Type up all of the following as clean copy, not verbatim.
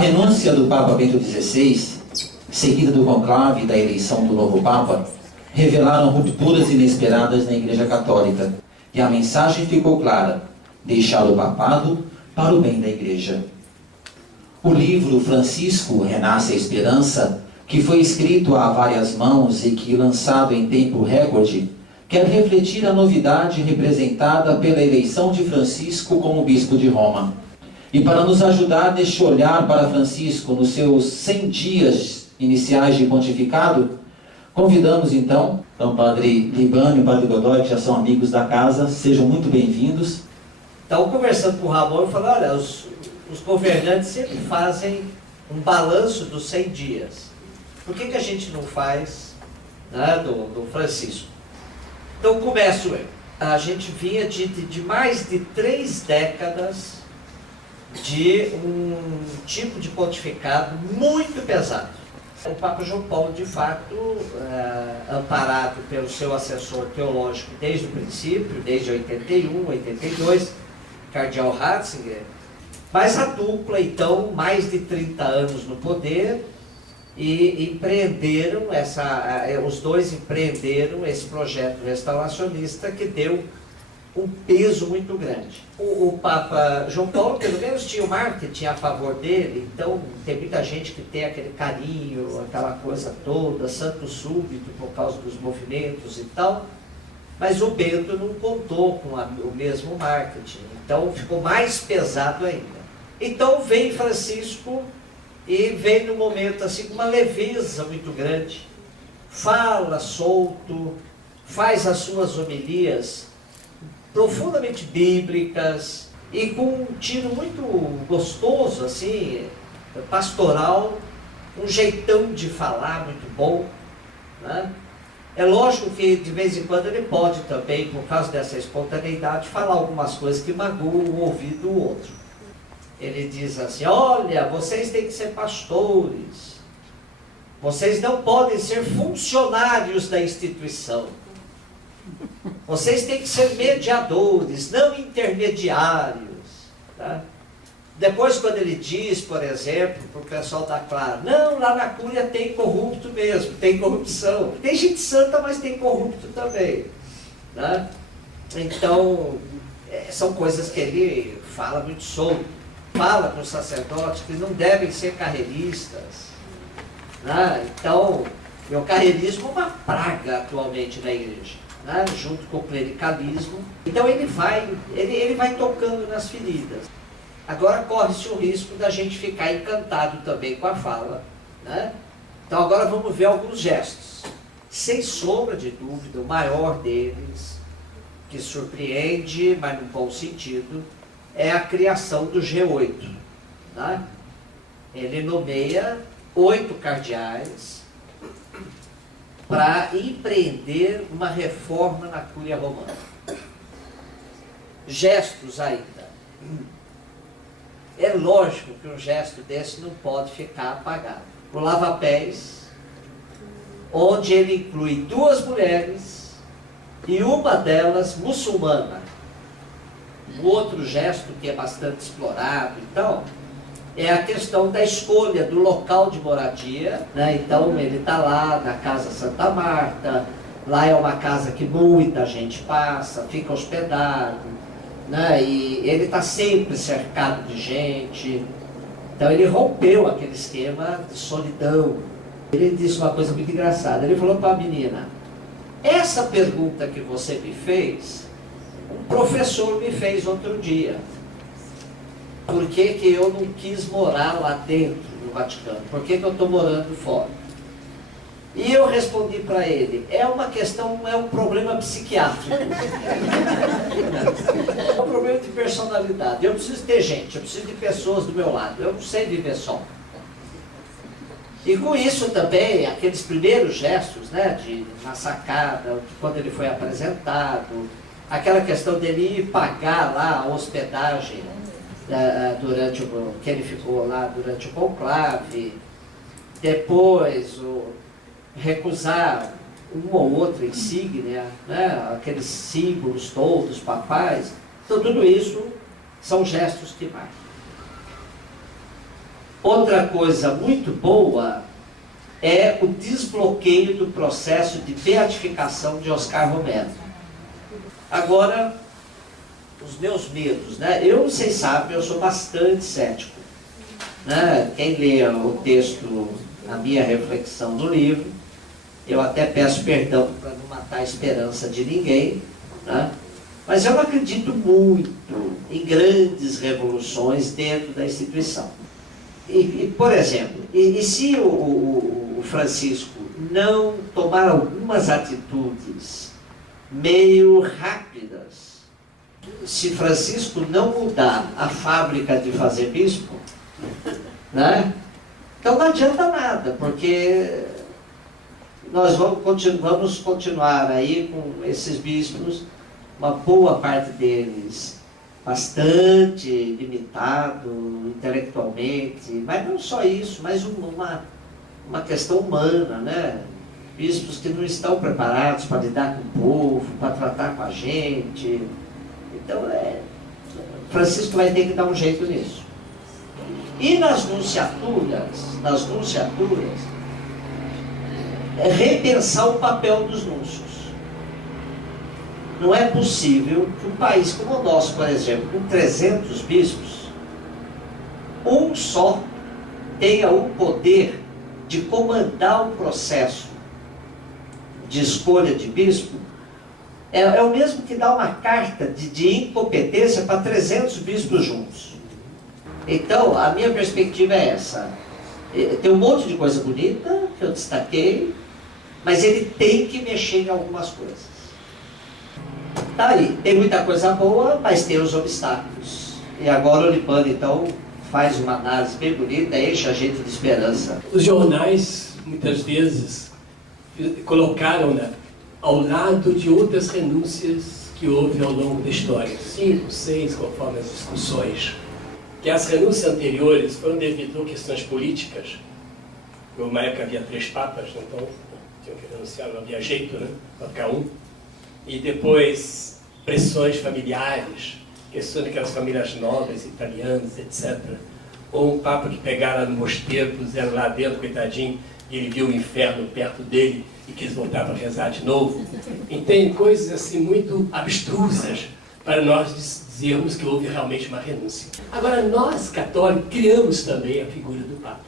renúncia do Papa Bento XVI, seguida do conclave e da eleição do novo Papa, revelaram rupturas inesperadas na Igreja Católica, e a mensagem ficou clara: deixar o papado para o bem da Igreja. O livro Francisco, Renasce a Esperança, que foi escrito a várias mãos e que, lançado em tempo recorde, quer refletir a novidade representada pela eleição de Francisco como bispo de Roma. E para nos ajudar neste olhar para Francisco nos seus 100 dias iniciais de pontificado, convidamos então o Padre Libânio e o Padre Godoy, que já são amigos da casa, sejam muito bem-vindos. Então, conversando com o Ramon, eu falei, olha, os governantes sempre fazem um balanço dos 100 dias. Por que a gente não faz, né, do Francisco? Então, começo eu. A gente vinha de mais de 3 décadas de um tipo de pontificado muito pesado. O Papa João Paulo, de fato, amparado pelo seu assessor teológico desde o princípio, desde 81, 82, Cardeal Ratzinger, mas a dupla, então, mais de 30 anos no poder, e empreenderam os dois empreenderam esse projeto restauracionista que deu um peso muito grande. O Papa João Paulo, pelo menos, tinha o marketing a favor dele, então tem muita gente que tem aquele carinho, aquela coisa toda, santo súbito por causa dos movimentos e tal, mas o Bento não contou com o mesmo marketing, então ficou mais pesado ainda. Então vem Francisco e vem num momento assim com uma leveza muito grande, fala solto, faz as suas homilias profundamente bíblicas e com um tino muito gostoso, assim, pastoral, um jeitão de falar muito bom, né? É lógico que de vez em quando ele pode também, por causa dessa espontaneidade, falar algumas coisas que magoam o ouvido do outro. Ele diz assim, olha, vocês têm que ser pastores, vocês não podem ser funcionários da instituição, vocês têm que ser mediadores, não intermediários. Tá? Depois, quando ele diz, por exemplo, para o pessoal da Clara, não, lá na Cúria tem corrupto mesmo, tem corrupção. Tem gente santa, mas tem corrupto também. Né? Então, são coisas que ele fala muito solto. Fala para os sacerdotes que não devem ser carreiristas. Né? Então, o carreirismo é uma praga atualmente na igreja, né? Junto com o clericalismo. Então ele vai tocando nas feridas. Agora corre-se o risco da gente ficar encantado também com a fala. Né? Então agora vamos ver alguns gestos. Sem sombra de dúvida, o maior deles, que surpreende, mas no bom sentido, é a criação do G8. Né? Ele nomeia 8 cardeais para empreender uma reforma na Cúria Romana. Gestos ainda. É lógico que um gesto desse não pode ficar apagado. O lava-pés, onde ele inclui 2 mulheres e uma delas muçulmana. Um outro gesto que é bastante explorado, então, é a questão da escolha do local de moradia. Né? Então ele está lá na Casa Santa Marta, lá é uma casa que muita gente passa, fica hospedado, né? E ele está sempre cercado de gente. Então ele rompeu aquele esquema de solidão. Ele disse uma coisa muito engraçada, ele falou para a menina, essa pergunta que você me fez, um professor me fez outro dia. Por que que eu não quis morar lá dentro do Vaticano? Por que que eu estou morando fora? E eu respondi para ele, é um problema psiquiátrico. É um problema de personalidade. Eu preciso ter gente, eu preciso de pessoas do meu lado. Eu não sei viver só. E com isso também, aqueles primeiros gestos, né, na sacada, quando ele foi apresentado, aquela questão dele ir pagar lá a hospedagem, que ele ficou lá durante o conclave, depois recusar uma ou outra insígnia, né, aqueles símbolos todos papais. Então tudo isso são gestos que marcam. Outra coisa muito boa é o desbloqueio do processo de beatificação de Oscar Romero. Agora, os meus medos, né? Eu, vocês sabem, eu sou bastante cético, né? Quem lê o texto, a minha reflexão no livro, eu até peço perdão para não matar a esperança de ninguém, né? Mas eu não acredito muito em grandes revoluções dentro da instituição. Por exemplo, se o Francisco não tomar algumas atitudes meio rápidas, se Francisco não mudar a fábrica de fazer bispo, né? Então não adianta nada, porque nós vamos continuar aí com esses bispos, uma boa parte deles bastante limitado intelectualmente, mas não só isso, mas uma questão humana, né? Bispos que não estão preparados para lidar com o povo, para tratar com a gente. Então, Francisco vai ter que dar um jeito nisso. E nas nunciaturas, repensar o papel dos núncios. Não é possível que um país como o nosso, por exemplo, com 300 bispos, um só tenha o poder de comandar o processo de escolha de bispo. É o mesmo que dar uma carta de incompetência para 300 bispos juntos. Então, a minha perspectiva é essa. Tem um monte de coisa bonita que eu destaquei, mas ele tem que mexer em algumas coisas. Tá aí, tem muita coisa boa, mas tem os obstáculos. E agora o Lipano, então, faz uma análise bem bonita, enche a gente de esperança. Os jornais, muitas vezes, colocaram-na ao lado de outras renúncias que houve ao longo da história. 5, 6, conforme as discussões. Que as renúncias anteriores foram devido a questões políticas. Numa época havia 3 papas, então tinham que renunciar, não havia jeito, né, para ficar um. E depois pressões familiares, questões daquelas famílias nobres, italianas, etc. Ou um papa que pegaram no mosteiro, puseram lá dentro, coitadinho, e ele viu o inferno perto dele e quis voltar para rezar de novo. E tem coisas assim muito abstrusas para nós dizermos que houve realmente uma renúncia. Agora, nós, católicos, criamos também a figura do papa.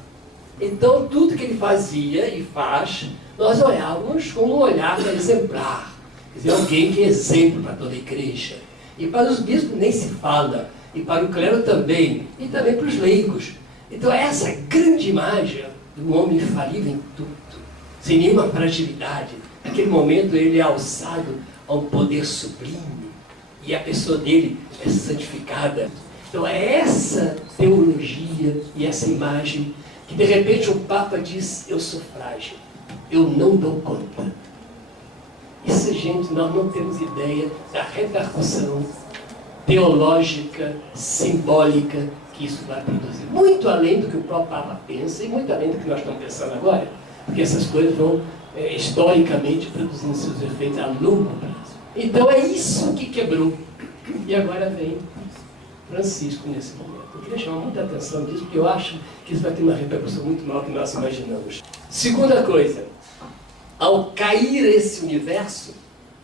Então, tudo que ele fazia e faz, nós olhávamos com um olhar exemplar. Quer dizer, alguém que é exemplo para toda a igreja. E para os bispos nem se fala. E para o clero também. E também para os leigos. Então, essa grande imagem do homem infalível em tudo, sem nenhuma fragilidade. Naquele momento, ele é alçado a um poder sublime. E a pessoa dele é santificada. Então, é essa teologia e essa imagem que, de repente, o Papa diz: eu sou frágil. Eu não dou conta. Isso, gente, nós não temos ideia da repercussão teológica, simbólica que isso vai produzir. Muito além do que o próprio Papa pensa e muito além do que nós estamos pensando agora, porque essas coisas vão, historicamente, produzindo seus efeitos a longo prazo. Então é isso que quebrou. E agora vem Francisco nesse momento. Eu queria chamar muita atenção disso, porque eu acho que isso vai ter uma repercussão muito maior que nós imaginamos. Segunda coisa. Ao cair esse universo,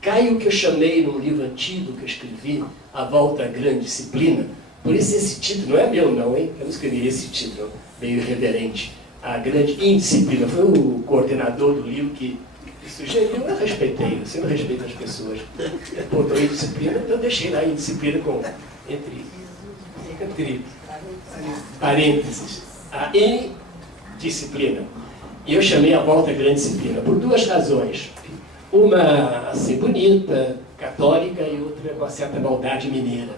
cai o que eu chamei num livro antigo que eu escrevi, A Volta à Grande Disciplina. Por isso esse título, não é meu não, hein? Eu não escrevi esse título, meio irreverente. A Grande Indisciplina. Foi o coordenador do livro que sugeriu, eu respeitei, você não respeita as pessoas. Botou indisciplina, eu deixei lá indisciplina com, entre parênteses, a indisciplina. E eu chamei A Volta à Grande Disciplina por 2 razões. Uma, assim, bonita, católica, e outra com uma certa maldade mineira.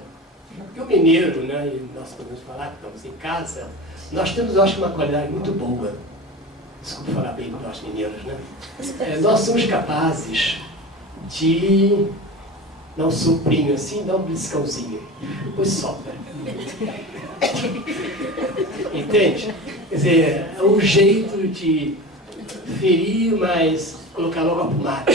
Porque o mineiro, né, e nós podemos falar que estamos em casa, nós temos, eu acho, uma qualidade muito boa. Desculpa falar bem de nós mineiros, né? Nós somos capazes de dar um soprinho assim, dar um beliscãozinho, depois sopra. Entende? Quer dizer, é um jeito de ferir, mas colocar logo a pomada.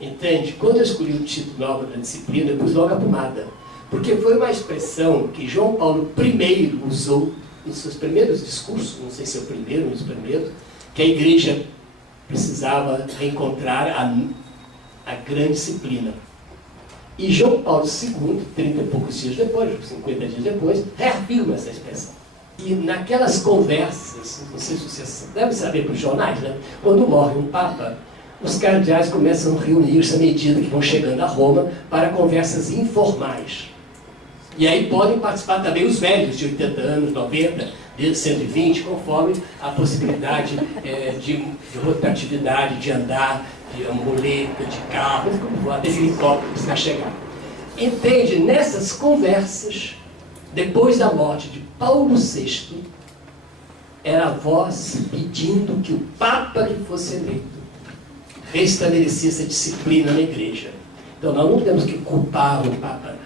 Entende? Quando eu escolhi o título Nova da Disciplina, eu pus logo a pomada. Porque foi uma expressão que João Paulo I usou nos seus primeiros discursos, não sei se é o primeiro, nos primeiros, que a igreja precisava reencontrar a grande disciplina. E João Paulo II, 30 e poucos dias depois, 50 dias depois, reafirma essa expressão. E naquelas conversas, não sei se vocês devem saber para os jornais, né? Quando morre um papa, os cardeais começam a reunir-se à medida que vão chegando a Roma para conversas informais. E aí podem participar também os velhos, de 80 anos, 90, de 120, conforme a possibilidade de rotatividade, de andar, de ambuleta, de carro, até de helicóptero para chegar. Entende? Nessas conversas, depois da morte de Paulo VI, era a voz pedindo que o Papa que fosse eleito restabelecesse a disciplina na igreja. Então nós não temos que culpar o Papa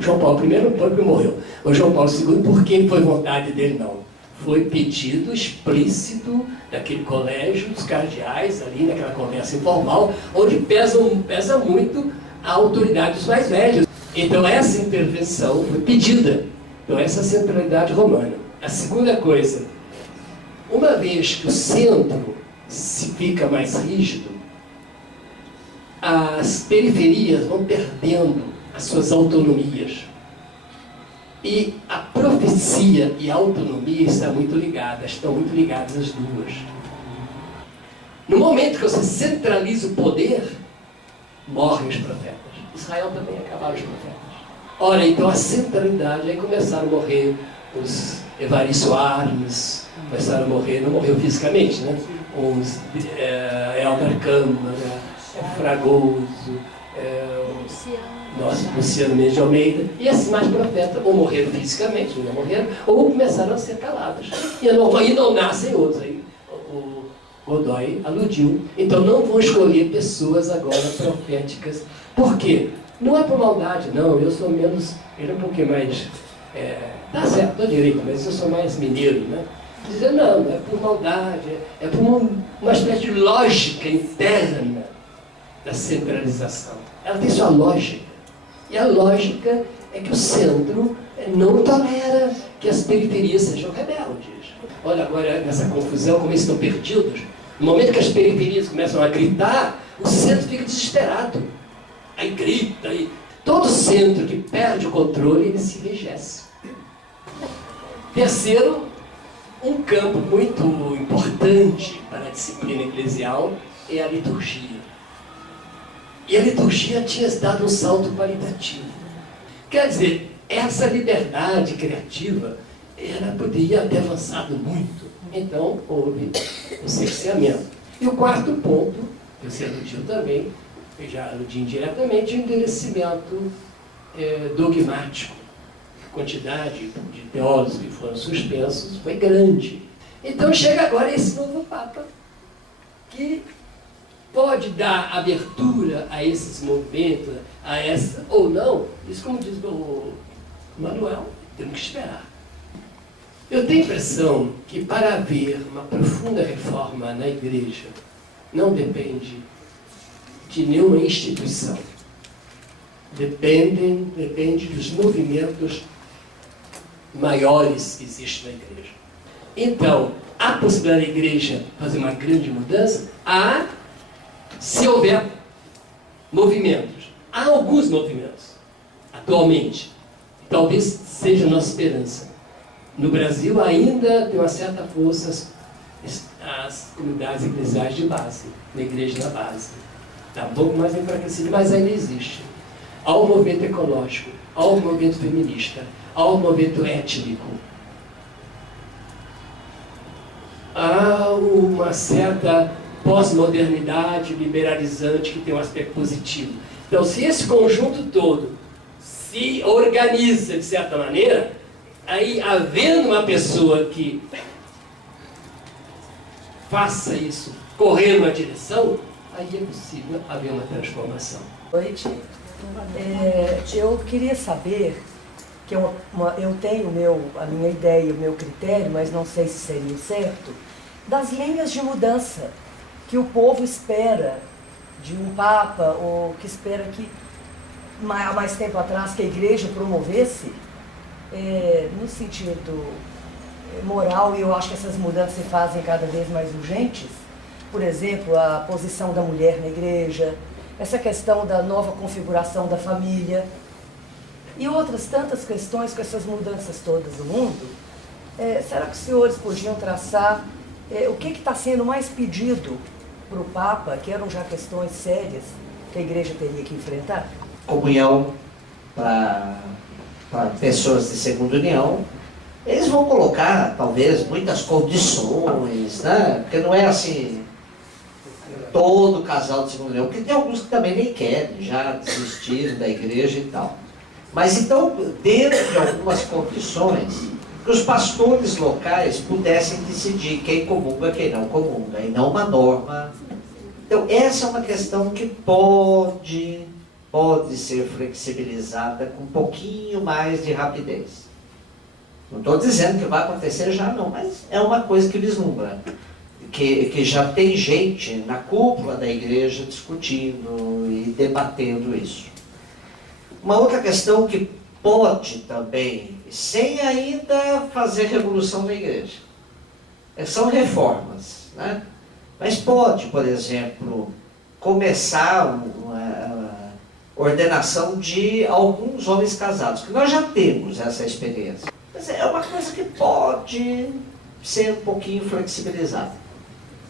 João Paulo I, porque morreu. O João Paulo II, porque foi vontade dele, não. Foi pedido explícito daquele colégio dos cardeais, ali naquela conversa informal, onde pesa muito a autoridade dos mais velhos. Então essa intervenção foi pedida. Então essa é a centralidade romana. A segunda coisa, uma vez que o centro se fica mais rígido, as periferias vão perdendo as suas autonomias. E a profecia e a autonomia estão muito ligadas as duas. No momento que você centraliza o poder, morrem os profetas. Israel também acabaram os profetas. Ora, então a centralidade, aí começaram a morrer os Evaristo Arnes, começaram a morrer, não morreu fisicamente, né? Os Elder Câmara, Fragoso, Luciano Mendes de Almeida, e esses mais profetas, ou morreram fisicamente, não morreram, ou começaram a ser calados. E não nascem outros. Aí o Godoy aludiu. Então não vão escolher pessoas agora proféticas. Por quê? Não é por maldade, não. Eu sou menos, ele é um pouquinho mais, tá certo, estou direito, mas eu sou mais mineiro, né? Dizer, não é por maldade, é por uma espécie de lógica interna da centralização. Ela tem sua lógica. E a lógica é que o centro não tolera que as periferias sejam rebeldes. Olha agora nessa confusão, como eles estão perdidos. No momento que as periferias começam a gritar, o centro fica desesperado. Aí grita, aí todo centro que perde o controle, ele se enrijece. Terceiro, um campo muito importante para a disciplina eclesial é a liturgia. E a liturgia tinha dado um salto qualitativo. Quer dizer, essa liberdade criativa, ela poderia ter avançado muito. Então, houve o cerceamento. E o quarto ponto, que você aludiu também, eu já aludi indiretamente, o endurecimento dogmático. A quantidade de teólogos que foram suspensos foi grande. Então chega agora esse novo Papa, que pode dar abertura a esses movimentos, a essa, ou não, isso como diz o Manuel, temos que esperar. Eu tenho a impressão que para haver uma profunda reforma na igreja, não depende de nenhuma instituição. Depende dos movimentos maiores que existem na igreja. Então, há possibilidade da igreja fazer uma grande mudança? Há, se houver movimentos. Há alguns movimentos, atualmente. Talvez seja a nossa esperança. No Brasil ainda tem uma certa força as comunidades eclesiais de base, na igreja da base. Está um pouco mais enfraquecido, mas ainda existe. Há um movimento ecológico, há um movimento feminista, há um movimento étnico. Há uma certa pós-modernidade liberalizante que tem um aspecto positivo. Então, se esse conjunto todo se organiza de certa maneira, aí, havendo uma pessoa que faça isso, correr numa direção, aí é possível haver uma transformação. Boa noite. Eu queria saber, que eu tenho a minha ideia, o meu critério, mas não sei se seria certo, das linhas de mudança que o povo espera de um Papa, ou que espera que, há mais tempo atrás, que a Igreja promovesse, no sentido moral, e eu acho que essas mudanças se fazem cada vez mais urgentes. Por exemplo, a posição da mulher na igreja, essa questão da nova configuração da família e outras tantas questões com essas mudanças todas no mundo. Será que os senhores podiam traçar o que está sendo mais pedido para o Papa, que eram já questões sérias que a igreja teria que enfrentar? Comunhão para pessoas de segunda união. Eles vão colocar, talvez, muitas condições, né? Porque não é assim, todo casal de segunda união, porque tem alguns que também nem querem, já desistiram da igreja e tal. Mas então, dentro de algumas condições, que os pastores locais pudessem decidir quem comunga e quem não comunga, e não uma norma. Então, essa é uma questão que pode ser flexibilizada com um pouquinho mais de rapidez. Não estou dizendo que vai acontecer já não, mas é uma coisa que vislumbra. Que já tem gente na cúpula da igreja discutindo e debatendo isso. Uma outra questão que pode também, sem ainda fazer revolução na igreja, são reformas, né? Mas pode, por exemplo, começar uma ordenação de alguns homens casados, que nós já temos essa experiência. Mas é uma coisa que pode ser um pouquinho flexibilizada,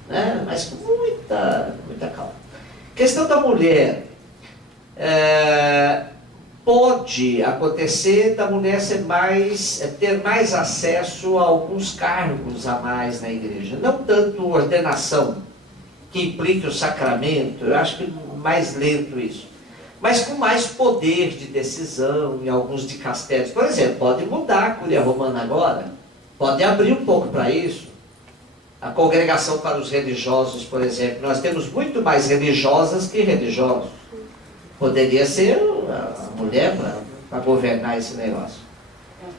né? Mas com muita calma. Questão da mulher. Pode acontecer da mulher ter mais acesso a alguns cargos a mais na igreja. Não tanto ordenação, que implique o sacramento, eu acho que mais lento isso. Mas com mais poder de decisão em alguns dicastérios. Por exemplo, pode mudar a Cúria Romana agora, pode abrir um pouco para isso. A congregação para os religiosos, por exemplo, nós temos muito mais religiosas que religiosos. Poderia ser a mulher para governar esse negócio.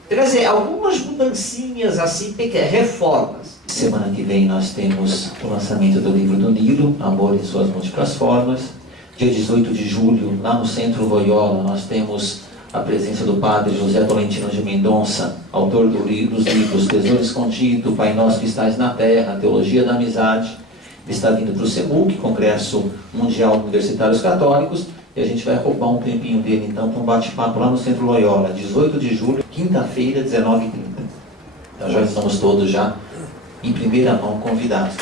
Quer dizer, algumas mudancinhas assim, pequenas, reformas. Semana que vem nós temos o lançamento do livro do Nilo, Amor em Suas Múltiplas Formas. Dia 18 de julho, lá no Centro Loyola, nós temos a presença do padre José Tolentino de Mendonça, autor dos livros Tesouro Escondido, Pai Nosso que Estais na Terra, Teologia da Amizade. Ele está vindo para o CEMUC, Congresso Mundial de Universitários Católicos, e a gente vai roubar um tempinho dele, então, para um bate-papo lá no Centro Loyola, 18 de julho, quinta-feira, 19h30. Então já estamos todos já, em primeira mão, convidados.